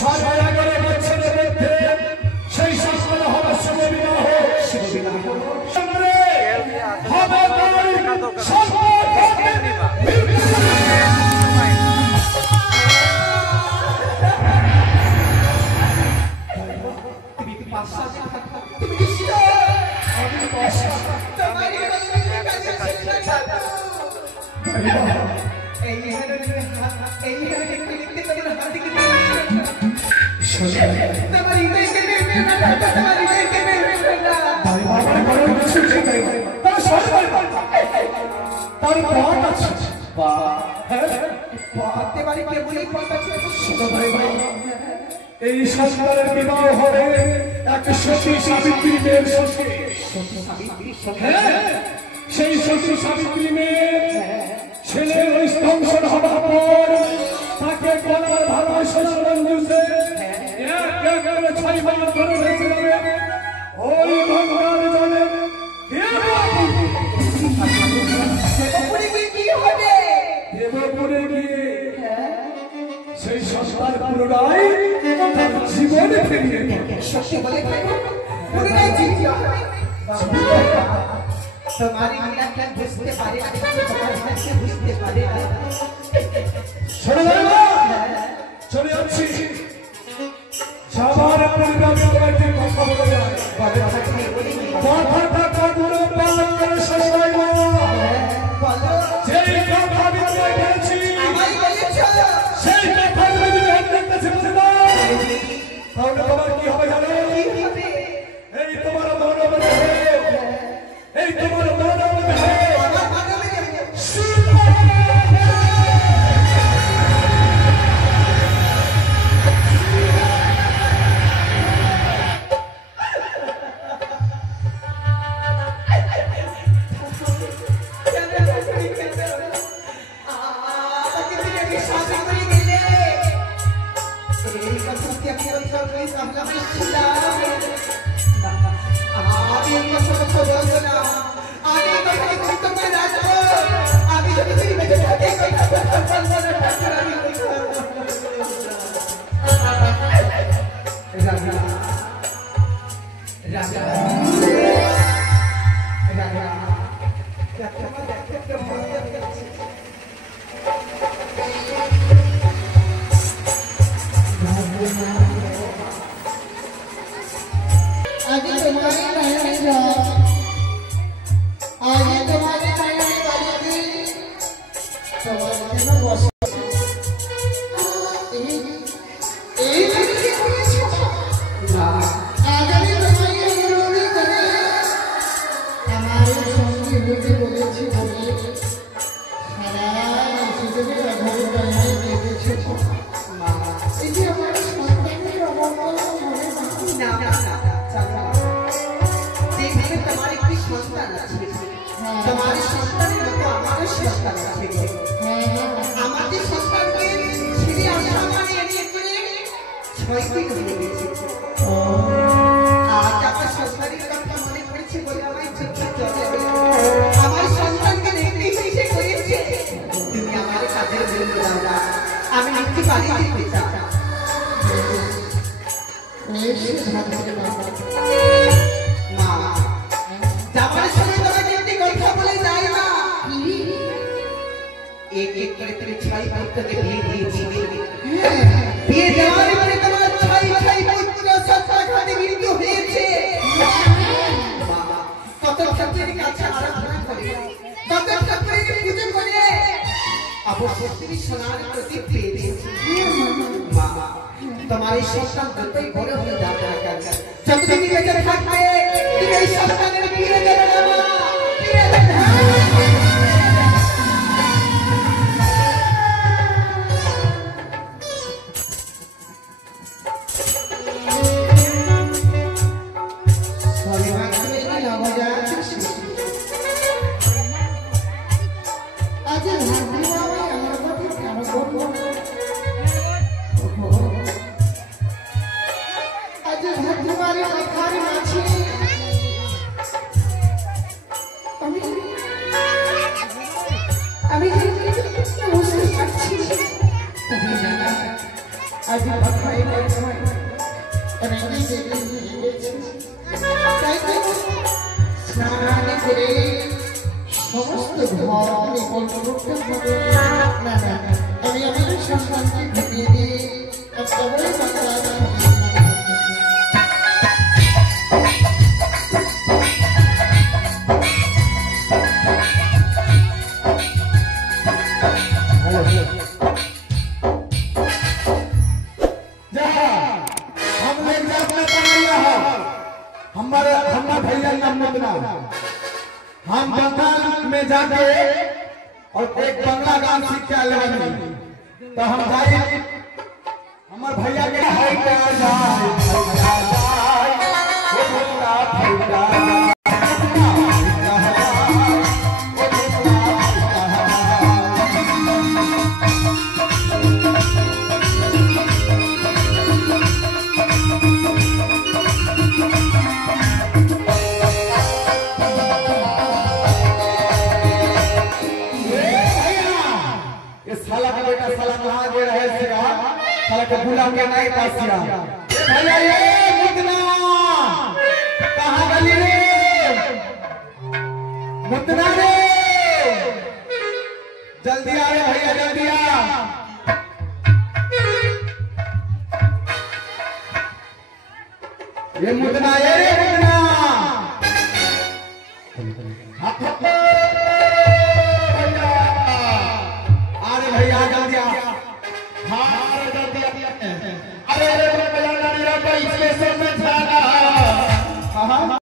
সর্বাগরে বছরের মধ্যে সেই সফল হবে শুভ বিবাহ এই সন্তানের বিবাহ হবে এক সতী সাবিত্রী মেয়ের সঙ্গে। সেই সতী সাবিত্রী মেয়ের ছেলে ওই স্তংসন হবার পর তাকে গলার ভাড়ায় শ্বশুরাঞ্জুসে এক করে 6 মাস ধরে ভেসে যাবে ওই গঙ্গার জলে। দেবপুরে গিয়ে সেই সন্তান পুনরায় জীবনে ফিরিয়ে চলে যাচ্ছি সবার পরিবারে কথা বলে যায় কথাটা কাটুরে পালার সবাই যেই কথা বিনয় বলেছি সেই কথা যদি কাছে বসে দাও তাহলে তোমার কি হবে জানো? এই তোমার মানব দেহ, এই তোমার মানব দেহ तुम्हारी सन्तान যতই বড় হয়ে যাবে না কেন যতদিন বেঁচে থাকবে তুমি এই সন্তানের ফিরে দেবে না মা ফিরে দেবে না। आज भगवान के समय अनेक से তাই তো স্নান করে সমস্ত ঘর করতে হবে না না আমি আমার সন্তানকে ঢুকিয়ে দিয়ে একটা বড় বাংলা हमारा भैया नाम मुदना हम बंगाल में जाके और एक बंगला गान सीख के आले बानी तो हम जाए हमार भैया के हाय का जाए भैया जाए वो भैया भैया साला के बुला के नहीं पासिया भैया ये मुदना कहां गली रे मुदना रे जल्दी आ रे भैया जल्दी आ ये मुदना हाथ